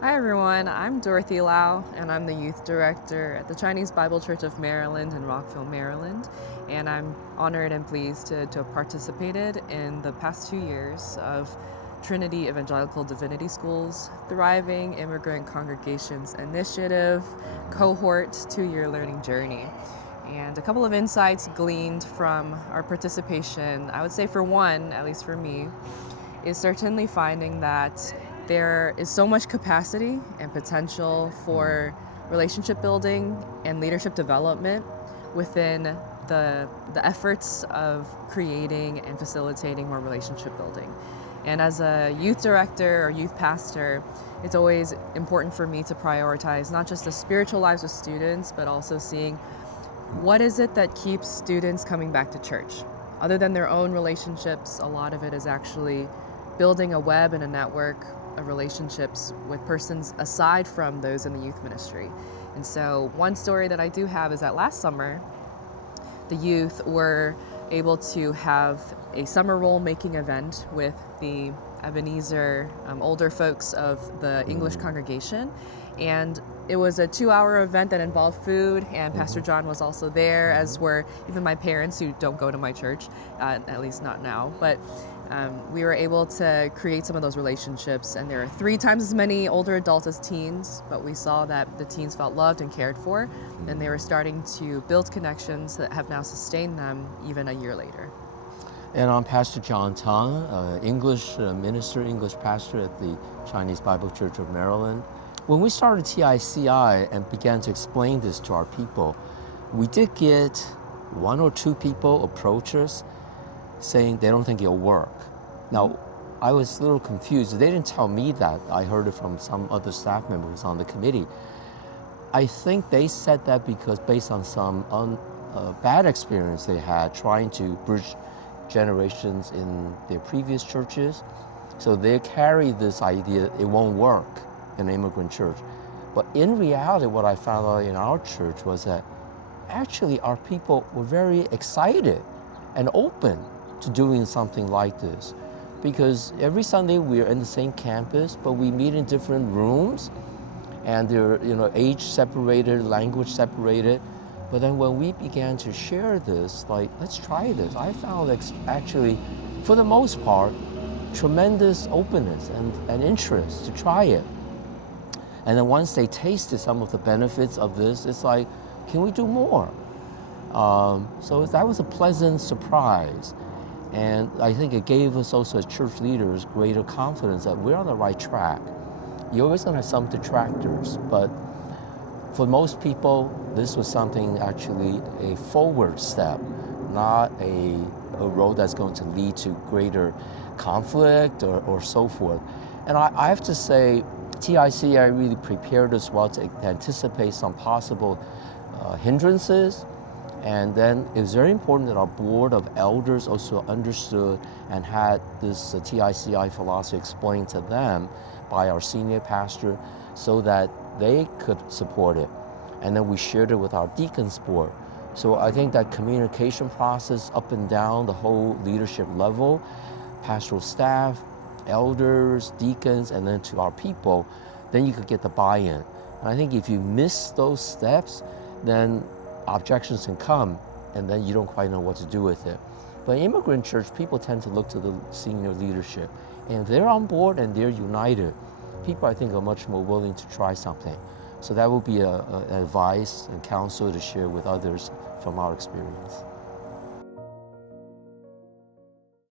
Hi everyone, I'm Dorothy Lau and I'm the youth director at the Chinese Bible Church of Maryland in Rockville, Maryland. And I'm honored and pleased to have participated in the past 2 years of Trinity Evangelical Divinity School's Thriving Immigrant Congregations Initiative cohort 2-year learning journey. And a couple of insights gleaned from our participation, I would say for one, at least for me, is certainly finding that there is so much capacity and potential for relationship building and leadership development within the efforts of creating and facilitating more relationship building. And as a youth director or youth pastor, it's always important for me to prioritize not just the spiritual lives of students, but also seeing what is it that keeps students coming back to church. Other than their own relationships, a lot of it is actually building a web and a network of relationships with persons aside from those in the youth ministry. And so one story that I do have is that last summer, the youth were able to have a summer role making event with the Ebenezer older folks of the English congregation. And it was a 2-hour event that involved food, and Pastor John was also there, as were even my parents who don't go to my church, at least not now. But we were able to create some of those relationships, and there are 3 times as many older adults as teens, but we saw that the teens felt loved and cared for, and they were starting to build connections that have now sustained them even a year later. And I'm Pastor John Tung, English minister, English pastor at the Chinese Bible Church of Maryland. When we started TICI and began to explain this to our people, we did get 1 or 2 people approach us saying they don't think it'll work. Now, I was a little confused. They didn't tell me that. I heard it from some other staff members on the committee. I think they said that because based on some bad experience they had trying to bridge generations in their previous churches. So they carry this idea it won't work in an immigrant church. But in reality, what I found out in our church was that actually our people were very excited and open to doing something like this. Because every Sunday we're in the same campus, but we meet in different rooms, and they're age separated, language separated. But then when we began to share this, like, let's try this, I found actually, for the most part, tremendous openness and interest to try it. And then once they tasted some of the benefits of this, it's like, can we do more? So that was a pleasant surprise. And I think it gave us also as church leaders greater confidence that we're on the right track. You're always going to have some detractors, but for most people, this was something actually a forward step, not a road that's going to lead to greater conflict or so forth. And I have to say, TICI really prepared us well to anticipate some possible hindrances. And then it was very important that our board of elders also understood and had this TICI philosophy explained to them by our senior pastor so that they could support it. And then we shared it with our deacons board. So I think that communication process up and down the whole leadership level, pastoral staff, elders, deacons, and then to our people, then you could get the buy-in. And I think if you miss those steps, then objections can come, and then you don't quite know what to do with it. But in immigrant church, people tend to look to the senior leadership. And if they're on board and they're united, people, I think, are much more willing to try something. So that would be an advice and counsel to share with others from our experience.